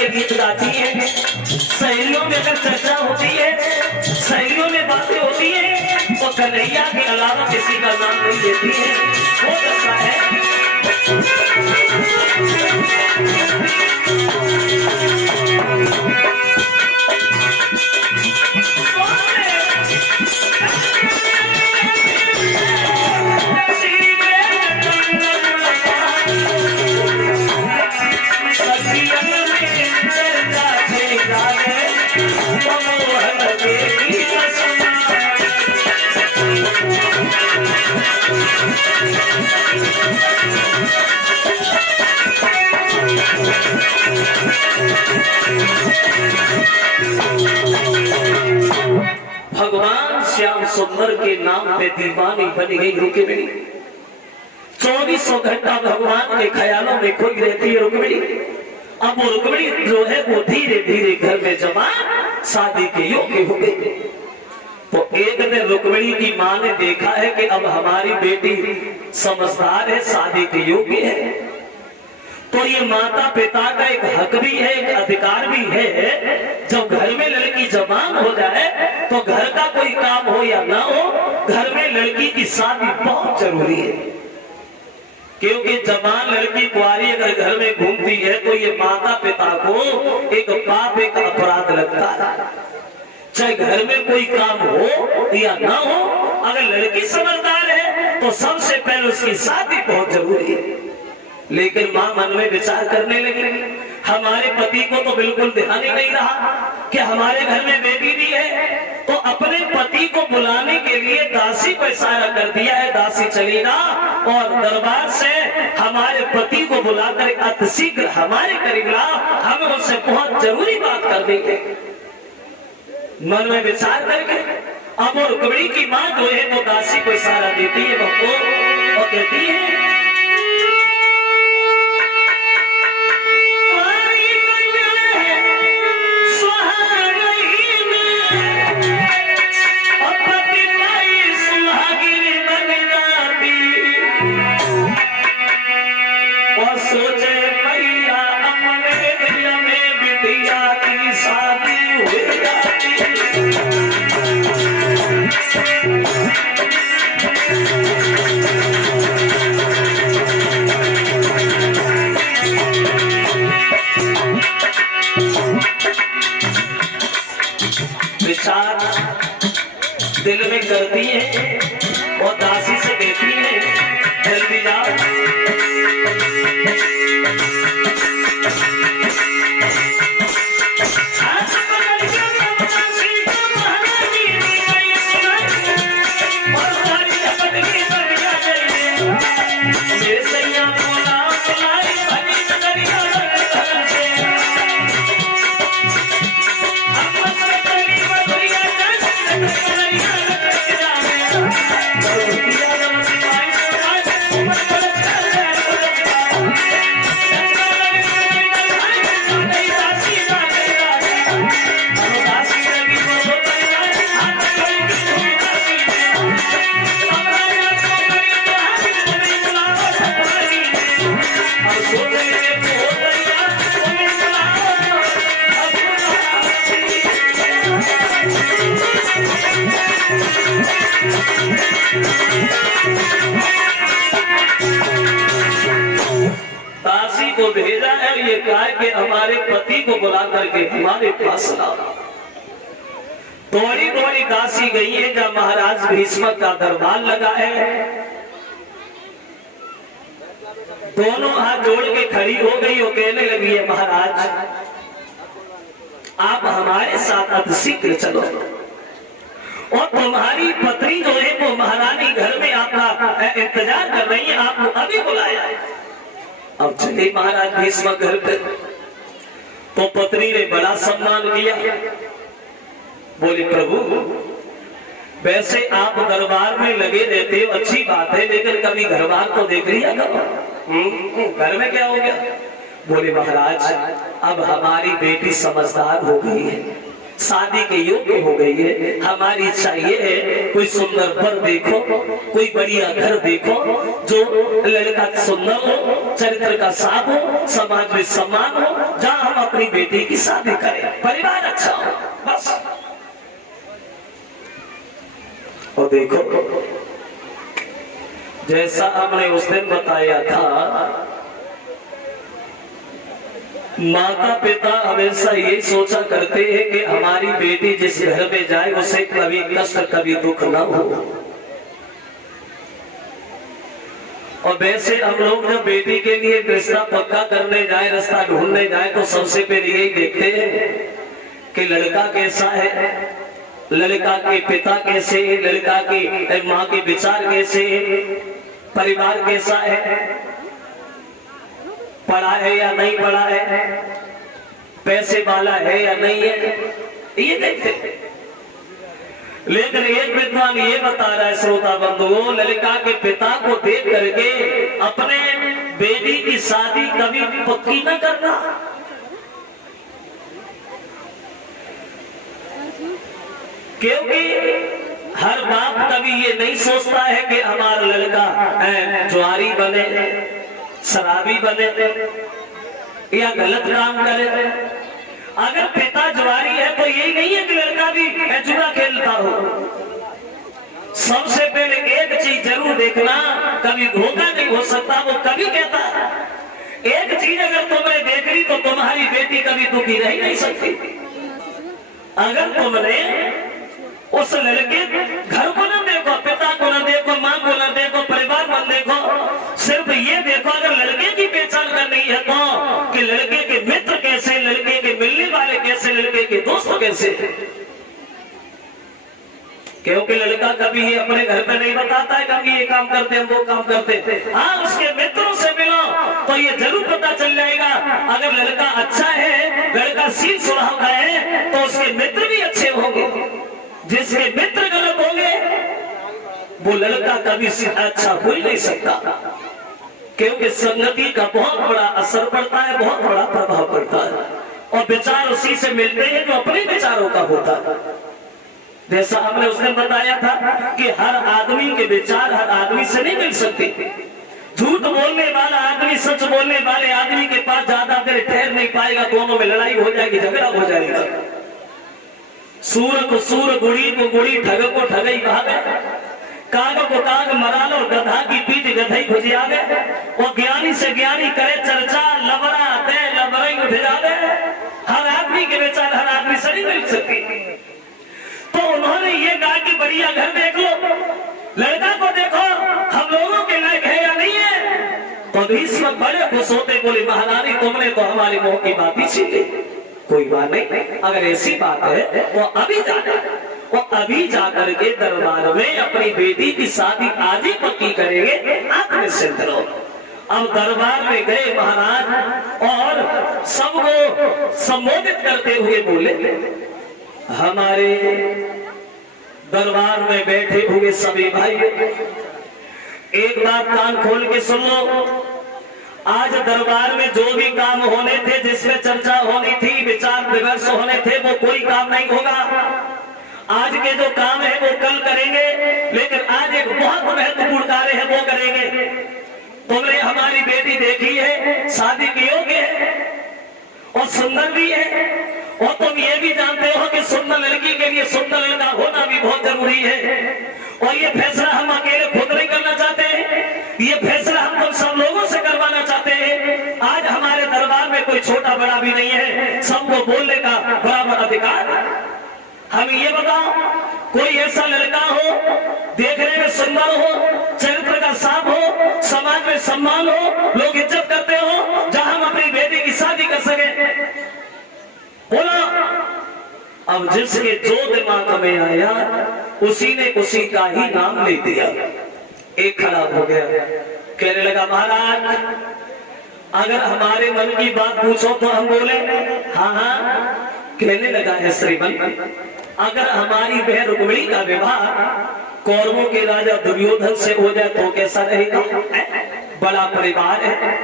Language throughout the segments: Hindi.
के गीत गाती है, सहेलियों में अगर चर्चा होती है, सहेलियों में बातें होती है, तो कन्हैया के अलावा किसी का नाम नहीं लेती है। हो सकता है भगवान श्याम सुंदर के नाम पे दीवानी बनी गई रुक्मिणी। 2400 घंटा भगवान के ख्यालों में खोई रहती है रुक्मिणी। अब वो रुक्मिणी जो है वो धीरे धीरे घर में जवान शादी के योग्य हो गई। तो एक दिन रुक्मिणी की माँ ने देखा है कि अब हमारी बेटी समझदार है, शादी के योग्य है, तो ये माता पिता का एक हक भी है, एक अधिकार भी है। जब घर में लड़की जवान हो जाए तो घर का कोई काम हो या ना हो, घर में लड़की की शादी बहुत जरूरी है। क्योंकि जवान लड़की कुंवारी अगर घर में घूमती है तो ये माता पिता को एक पाप, एक अपराध लगता है। चाहे घर में कोई काम हो या ना हो, अगर लड़की समझदार है तो सबसे पहले उसकी शादी बहुत जरूरी है। लेकिन माँ मन में विचार करने लगी, हमारे पति को तो बिल्कुल ध्यान ही नहीं रहा कि हमारे घर में बेटी भी है, तो अपने पति को बुलाने के लिए दासी को इशारा कर दिया है, दासी चलेगा और दरबार से हमारे पति को बुलाकर अतिशीघ्र हमारे करीब ला, हम उससे बहुत जरूरी बात कर देंगे। मन में विचार करके अब वो रुक्मिणी की माँ जो है वो दासी को इशारा देती है और कहती है, विचार दिल में करती है और दासी से कहती है, जल्दी जाओ। दासी को भेजा है, ये कहा कि हमारे पति को बुला करके हमारे पास लाओ। दौड़ी दौड़ी दासी गई है जब महाराज भीष्म का दरबार लगा है। दोनों हाथ जोड़ के खड़ी हो गई और कहने लगी है, महाराज आप हमारे साथ अतिशीघ्र चलो और तुम्हारी पत्नी जो है वो महारानी घर में आपका इंतजार कर रही है, आपको अभी बुलाया है। अब चले महाराज भीष्म घर पे, तो पत्नी ने बड़ा सम्मान किया। बोले प्रभु वैसे आप दरबार में लगे रहते हो, अच्छी बात है, लेकिन कभी घर बार तो देख लिया करो, घर में क्या हो गया। बोले महाराज अब हमारी बेटी समझदार हो गई है, शादी के योग्य हो गई है, हमारी इच्छा ये है कोई सुंदर वर देखो, कोई बढ़िया घर देखो, जो लड़का सुंदर हो, चरित्र का साफ हो, समाज में सम्मान हो, जहाँ हम अपनी अपनी बेटी की शादी करें, परिवार अच्छा हो बस। और देखो जैसा हमने उस दिन बताया था, माता पिता हमेशा ये सोचा करते हैं कि हमारी बेटी जिस घर में जाए उसे कभी कष्ट कभी दुख न हो। और वैसे हम लोग जब बेटी के लिए रिश्ता पक्का करने जाए, रास्ता ढूंढने जाए, तो सबसे पहले यही देखते हैं कि लड़का कैसा है, लड़का के पिता कैसे, लड़का की माँ के विचार कैसे, परिवार कैसा है, पढ़ा है या नहीं पढ़ा है, पैसे वाला है या नहीं है, ये देखते। लेकिन एक विद्वान ये बता रहा है श्रोता बंधुओं, लड़का के पिता को देख करके अपने बेटी की शादी कभी पक्की न करना। क्योंकि हर बाप कभी ये नहीं सोचता है कि हमारा लड़का जुआरी बने, शराबी बने या गलत काम करे। अगर पिता जुआरी है तो यही नहीं है कि लड़का भी जुआ खेलता हो। सबसे पहले एक चीज जरूर देखना, कभी धोखा नहीं हो सकता। वो कभी कहता है एक चीज अगर तुमने देख ली तो तुम्हारी बेटी कभी दुखी रह नहीं सकती। अगर तुमने उस लड़के घर को न देखो, पिता को न देखो, माँ को न देखो, परिवार न देखो, सिर्फ ये देखो अगर लड़के की पहचान करनी है तो कि लड़के के मित्र कैसे, लड़के के मिलने वाले कैसे, लड़के के दोस्त कैसे। क्योंकि लड़का कभी ही अपने घर पे नहीं बताता है कभी ये काम करते हैं वो काम करते हैं। हाँ, उसके मित्रों से मिलो तो ये जरूर पता चल जाएगा। अगर लड़का अच्छा है, लड़का सील स्वभाव का है, तो उसके मित्र भी अच्छे होंगे। जिसके मित्र गलत होंगे वो लड़का कभी अच्छा हो ही नहीं सकता। क्योंकि संगति का बहुत बड़ा असर पड़ता है, बहुत बड़ा प्रभाव पड़ता है, और विचार उसी से मिलते हैं जो अपने विचारों का होता है। जैसा हमने उसने बताया था कि हर आदमी के विचार हर आदमी से नहीं मिल सकते। झूठ बोलने वाला आदमी सच बोलने वाले आदमी के पास ज्यादा देर ठहर नहीं पाएगा, दोनों में लड़ाई हो जाएगी, झगड़ा हो जाएगा। सूर को सूर, गुड़ी को गुड़ी, ठग को ठगई भागे, काग को काग मरा लो, गधा की पीठ गधई भुजियावे। वो ज्ञानी से ज्ञानी करे चर्चा, लबरा दे लबरई उठ जावे। हर आदमी के विचार हर आदमी से नहीं मिल सकती। तो उन्होंने ये कहा कि बढ़िया घर देख लो, लड़का को देखो हम लोगों के लायक है या नहीं है। तो भीष्म बड़े खुश होते बोले महारानी तुमने तो हमारी मुंह की बात ही छीन ली। कोई बात नहीं, अगर ऐसी बात है वो अभी जाना, वो अभी जाकर के दरबार में अपनी बेटी की शादी आज ही पक्की करेंगे, आप निश्चिंत रहो। अब दरबार में गए महाराज और सबको संबोधित करते हुए बोले, हमारे दरबार में बैठे हुए सभी भाई एक बात कान खोल के सुन लो। आज दरबार में जो भी काम होने थे, जिसमें चर्चा होनी थी, विचार विमर्श होने थे, वो कोई काम नहीं होगा। आज के जो काम है वो कल करेंगे, लेकिन आज एक बहुत महत्वपूर्ण कार्य है वो करेंगे। तुमने हमारी बेटी देखी है, शादी की योग्य है और सुंदर भी है, और तुम ये भी जानते हो कि सुंदर लड़की के लिए सुंदर लड़का होना भी बहुत जरूरी है। और ये फैसला हम अकेले खुद नहीं करना चाहते हैं, ये फैसला हम तुम सब लोगों से करवाना चाहते हैं। आज हमारे दरबार में कोई छोटा बड़ा भी नहीं है, सबको बोलने का बराबर अधिकार। हम ये बताओ, कोई ऐसा लड़का हो देखने में सुंदर हो, चरित्र का साफ हो, समाज में सम्मान हो, लोग इज्जत करते हो, जहां हम अपनी बेटी की शादी कर सके, बोला। अब जिसके जो दिमाग में आया उसी ने उसी का ही नाम ले दिया। एक खराब हो गया, कहने लगा महाराज अगर हमारे मन की बात पूछो तो हम बोले हाँ हाँ। कहने लगा है श्रीमन, अगर हमारी बहन रुक्मिणी का विवाह कौरवों के राजा दुर्योधन से हो जाए तो कैसा रहेगा? बड़ा परिवार है,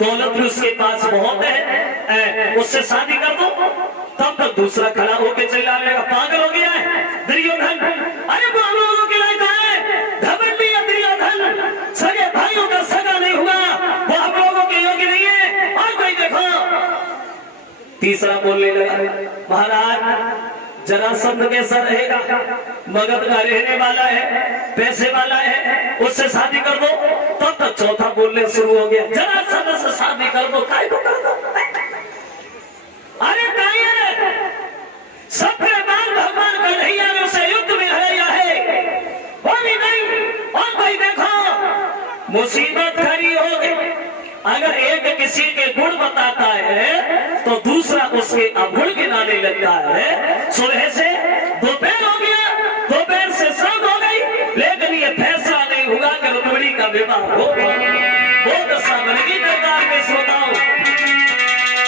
दौलत भी उसके पास बहुत है, उससे शादी कर दो। तब तक दूसरा खड़ा होकर चिल्ला लेगा, पागल हो गया है दुर्योधन, अरे वो हम लोगों के लायक है, घमंडी है दुर्योधन, सगे भाइयों का सगा नहीं हुआ, वो हम लोगों के योग्य नहीं है। और कोई देखो तीसरा बोलने लगा, महाराज जरासंध कैसा रहेगा, मगध का रहने वाला है, पैसे वाला है, उससे शादी कर दो। तब तक चौथा बोलने शुरू हो गया, जरासंध से शादी कर दो, काय को कर दो। अरे काय है, सबके बाद भगवान कन्हैया ने उसे युद्ध में हराया है, वो भी नहीं। और कोई देखो मुसीबत खड़ी हो गई। अगर एक किसी के गुण बताता है तो दूसरा उसके अवगुण गिनाने लगता है। सुबह से दोपहर हो गया, दोपहर से शाम हो गई, लेकिन ये फैसला नहीं हुआ कि रुक्मिणी का विवाह होगा। वो दशा बन गई दरबार में सोताओ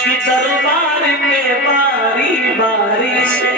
कि दरबार में बारी बारी से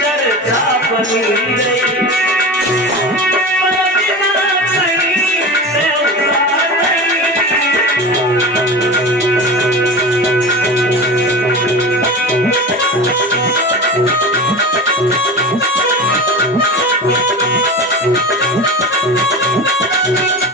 चर्चा बनी रही।